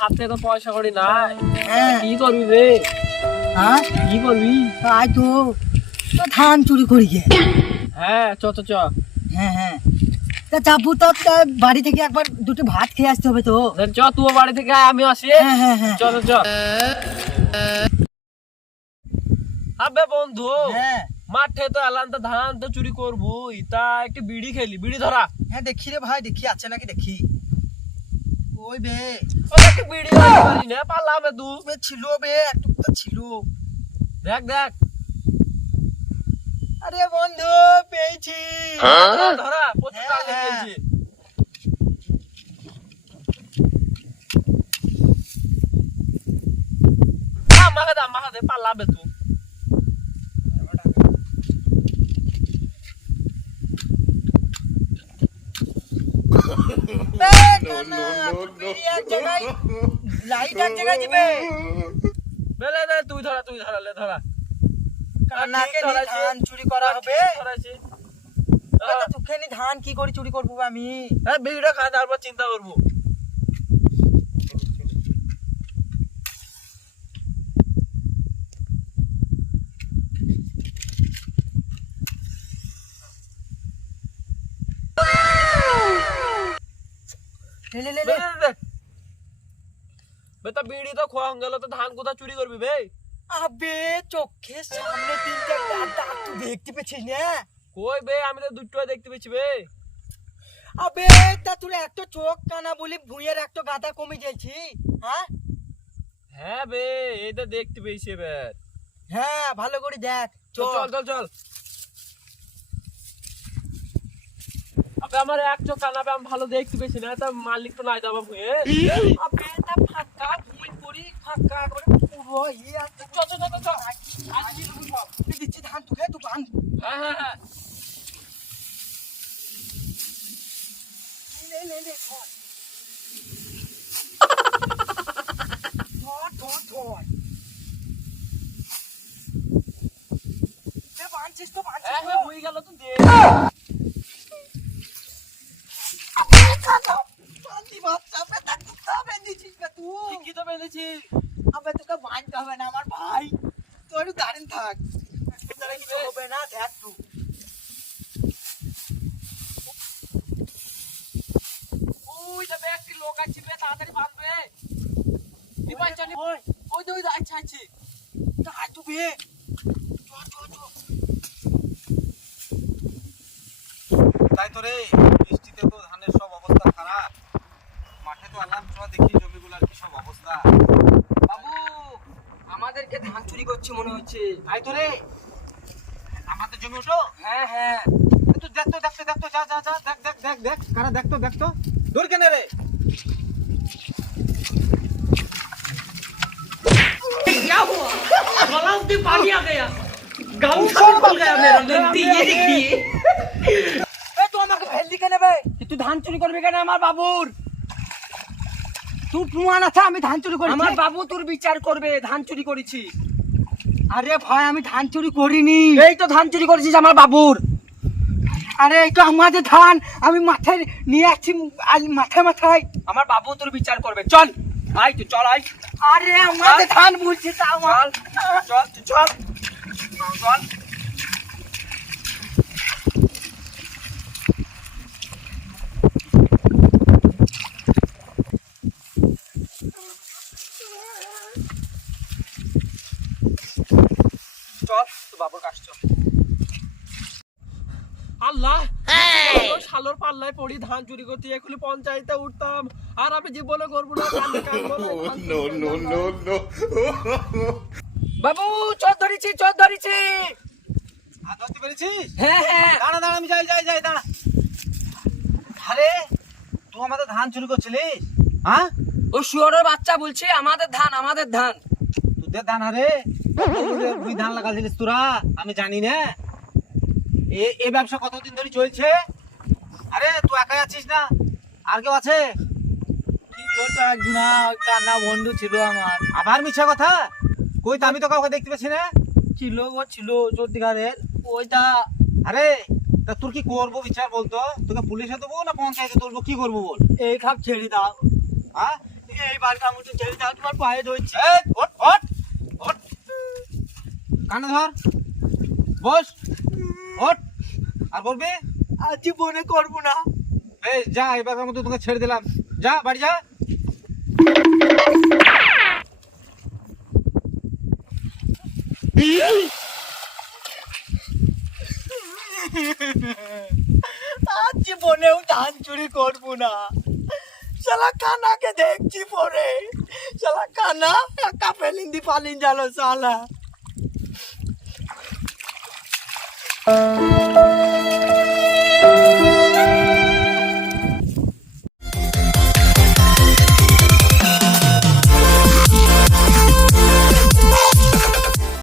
হাতে তো পয়সা করি নাই, হ্যাঁ কি করবি রে? হ্যাঁ কি করবি? তাই তো তো ধান চুরি করি গে। হ্যাঁ চ চ চ। হ্যাঁ হ্যাঁ তা যাবো তো, তা বাড়ি থেকে একবার দুটো ভাত খেয়ে আসতে হবে তো। চ তুই বাড়ি থেকে আয়, আমি আসি। হ্যাঁ হ্যাঁ হ্যাঁ চ চ চ। আবে বন্ধু, হ্যাঁ মাঠে তো এলাম, তো ধান তো চুরি করবো, তা একটু বিড়ি খেলি, বিড়ি ধরা। হ্যাঁ দেখি রে ভাই, দেখি আছে নাকি দেখি। ওই বে একটু বিড়ি ধরতে পারি না, পারলাম দু। বে ছিল বে, একটু তো ছিল। দেখ দেখ। আরে বন্ধু পেয়েছি। ধরা প্রচুর হ্যাঁ, টাকা হ্যাঁ। পেয়েছি। মাখা দে পারলাম তু। লাইট এক জায়গায় দিবে। বেলে দে, তুই ধরা লে ধরা। কানাকে ঠিক ধরাইছি। ধান চুরি করা হবে। ধরাইছি। তোকে নি ধান কি করে চুরি করবো আমি? হ্যাঁ বিড়িটা খা, তারপর চিন্তা করবো। লে লে লে লে। বেটা বিড়ি তো খোয়া গেল, তো ধান কোথা চুরি করবি বে? আবে চোখের সামনে তিনটা দাগ তুই দেখতে পেছিস না? কই বে, আমি তো দুটো দেখতে পেয়েছি বে। আবে তা তোর একটা চোখ কানা বলি ভুঁইয়ের একটা গাদা কমে যাচ্ছি। হ্যাঁ হ্যাঁ বে, এইটা দেখতে পেয়েছি এবার। হ্যাঁ ভালো করে দেখ। চল চল চল চল। আবে আমার এক চোখ কানাবে, আমি ভালো দেখতে পেয়েছি না, তা মালিক তো নাই যাবা ভুয়ে। আবে তা ফাঁকা ভুঁই করি, ফাঁকা করে পুরো ইয়ে আছে। চল চল চল চল। আজ কি করবো সব? তুই দিচ্ছি ধান তোকে, তুই বান। হ্যাঁ হ্যাঁ হ্যাঁ। নে নে নে ধর ধর ধর ধর। বানছিস তো বানছিস হ্যাঁ তো। হ্যাঁ হয়ে গেল তো দে। বান্দি বাচ্চা বেটা কুত্তা বেঁধেছিস বে তুই। ঠিকই তো বেঁধেছি। আবে তোকে বানতে হবে না আমার ভাই, তুই একটু দাঁড়িয়ে থাক। তোরা কিছু হবে না, দেখ তুই। ওই যাবে একটি লোক আছে বে, তাড়াতাড়ি বাঁধবে। নি বাচ্চা নি। ওই ওই তো ওই আচ্ছা আচ্ছা। তাই তুই বে চল চল চল। তাই তো রে, বৃষ্টিতে তো ধানের সব অবস্থা খারাপ। মাঠে তো আলাম, চ দেখি জমিগুলার কি সব অবস্থা। বাবু আমাদেরকে ধান চুরি করছে মনে হচ্ছে। তাই তো রে, আমাদের জমি ওঠো। হ্যাঁ হ্যাঁ তুই দেখতো যা যা যা, দেখ দেখ দেখ দেখ কারা, দেখতো দূর কেন রে? এ তুই আমাকে ফেললি কেন বে? তুই ধান চুরি করবি কেন আমার বাবুর? তুই প্রমাণ আছে আমি ধান চুরি করি? আমার বাবু তোর বিচার করবে ধান চুরি করেছি। আরে ভাই আমি ধান চুরি করিনি। এই তো ধান চুরি করেছিস আমার বাবুর। আরে এই তো আমাদের ধান, আমি মাথায় নিয়ে আসছি মাথায়। আমার বাবু তোর বিচার করবে, চল আয় তুই চল আয়। আরে আমাদের ধান বলছি তা আমার। চল তুই চল চল। চল তুই বাবুর কাছে চল। আল্লাহ, শালোর পাল্লায় পড়ি ধান চুরি করতে, এখনই পঞ্চায়েতে উঠতাম, আর আমি জীবনে করবো না। বাবু চোর ধরেছি চোর ধরেছি। আর ধরতে পেরেছিস? হ্যাঁ হ্যাঁ দাঁড়া দাঁড়া, আমি যাই দাঁড়া। আরে তুই আমাদের ধান চুরি করছিলিস? হ্যাঁ ও শুয়োরের বাচ্চা বলছে আমাদের ধান আমাদের ধান। তোদের ধান? আরে তুই ধান লাগাছিলিস তোরা, আমি জানি না। এ ব্যবসা কতদিন ধরে চলছে? আরে তুই একাই আছিস না, আর কেউ আছে? কান্না বন্ধু ছিল আমার। আবার মিথ্যা কথা কই, তো আমি তো কাউকে দেখতে পাচ্ছি না। ছিল ও ছিল সত্যিকারের ওইটা। আরে তা তোর কি করবো বিচার বলতো? তোকে পুলিশে দেবো না পঞ্চায়েতে তুলবো, কি করবো বল? এই খাপ ছেড়ে দাও। হ্যাঁ এইবার কামড় ছেড়ে দাও, তোমার পায়ে ধরছি। এই, ওঠ ওঠ ওঠ, কানে ধর, বস, ওঠ, আর বলবি? আর জীবনে করবো না। এই যা, এবার মতো তোকে ছেড়ে দিলাম, যা বাড়ি যা। আর জীবনেও ধান চুরি করবো না। শালা কানাকে দেখছি পরে, শালা কানা একা ফেলিন দি পালিন গেল শালা।